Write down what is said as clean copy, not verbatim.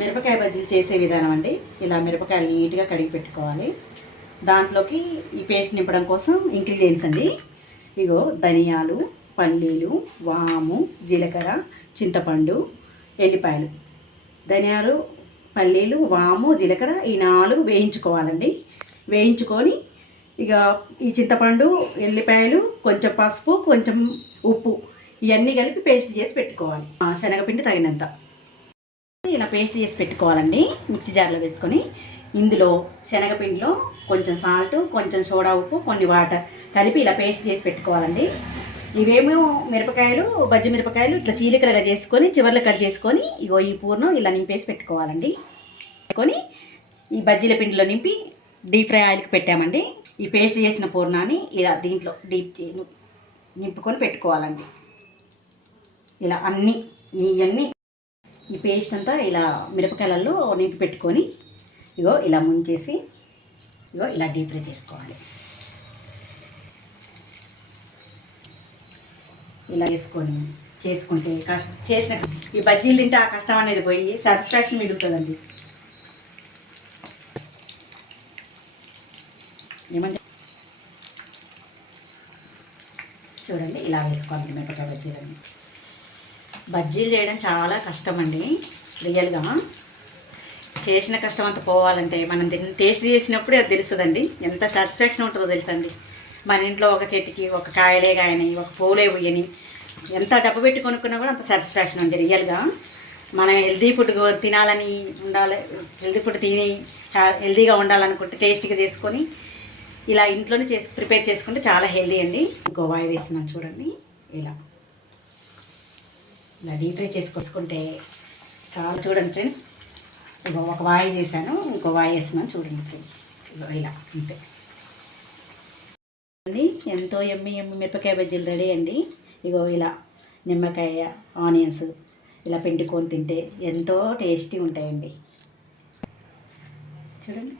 మిరపకాయ బజ్జీలు చేసే విధానం అండి. ఇలా మిరపకాయలు నీట్గా కడిగి పెట్టుకోవాలి. దాంట్లోకి ఈ పేస్ట్ నింపడం కోసం ఇంగ్రీడియంట్స్ అండి. ఇగో ధనియాలు, పల్లీలు, వాము, జీలకర్ర, చింతపండు, ఎల్లిపాయలు. ధనియాలు, పల్లీలు, వాము, జీలకర్ర ఈ 4 వేయించుకోవాలండి. వేయించుకొని ఇక ఈ చింతపండు, ఎల్లిపాయలు, కొంచెం పసుపు, కొంచెం ఉప్పు ఇవన్నీ కలిపి పేస్ట్ చేసి పెట్టుకోవాలి. శనగపిండి తగినంత ఇలా పేస్ట్ చేసి పెట్టుకోవాలండి. మిక్సీ జార్లో వేసుకొని ఇందులో శనగపిండిలో కొంచెం సాల్ట్, కొంచెం సోడా ఉప్పు, కొన్ని వాటర్ కలిపి ఇలా పేస్ట్ చేసి పెట్టుకోవాలండి. ఇవేమో మిరపకాయలు, బజ్జి మిరపకాయలు ఇట్లా చీలికలుగా చేసుకొని చివర్లో కట్ చేసుకొని ఇగో ఈ పూర్ణం ఇలా నింపేసి పెట్టుకోవాలండి. పెట్టుకొని ఈ బజ్జీల పిండిలో నింపి డీప్ ఫ్రై ఆయిల్కి పెట్టామండి. ఈ పేస్ట్ చేసిన పూర్ణాన్ని ఇలా దీంట్లో నింపుకొని పెట్టుకోవాలండి. ఇలా ఇవన్నీ ఈ పేస్ట్ అంతా ఇలా మిరపకాయలలో నింపి పెట్టుకొని ఇగో ఇలా ముంచేసి ఇగో ఇలా డీప్ ఫ్రై చేసుకోవాలి. ఇలా చేసుకుంటే చేసిన ఈ బజ్జీలు తింటే ఆ కష్టం అనేది పోయి సాటిస్ఫాక్షన్ మిగులుతుందండి. ఏమంటే చూడండి ఇలా వేసుకోవాలి మిరపకాయ బజ్జీలన్నీ. బజ్జీలు చేయడం చాలా కష్టం అండి. రియల్గా చేసిన కష్టం అంతా పోవాలంటే మనం టేస్ట్ చేసినప్పుడే అది తెలుస్తుందండి. ఎంత సాటిస్ఫాక్షన్ ఉంటుందో తెలుసండి. మన ఇంట్లో ఒక చెట్టుకి ఒక కాయలే కాయని, ఒక పూలే పోయని, ఎంత డబ్బు పెట్టి కొనుక్కున్నా కూడా అంత సాటిస్ఫాక్షన్ ఉంది. రియల్గా మనం హెల్తీ ఫుడ్ తినాలని ఉండాలి, హెల్తీ ఫుడ్ తిని హెల్తీగా ఉండాలనుకుంటే టేస్టీగా చేసుకొని ఇలా ఇంట్లోనే ప్రిపేర్ చేసుకుంటే చాలా హెల్తీ అండి. ఇంకో వాయి వేస్తున్నాను చూడండి. ఇలా డీప్ ఫ్రై చేసుకుంటే చాలా చూడండి ఫ్రెండ్స్. ఇగో ఒక వాయి చేశాను, ఇంకో వాయి వేస్తున్నాను చూడండి ఫ్రెండ్స్. ఇగో ఇలా అంతే అండి. ఎంతో ఎమ్మి మిరపకాయ బజ్జీలు రెడీ అండి. ఇగో ఇలా నిమ్మకాయ, ఆనియన్స్ ఇలా పిండుకొని తింటే ఎంతో టేస్టీ ఉంటాయండి. చూడండి.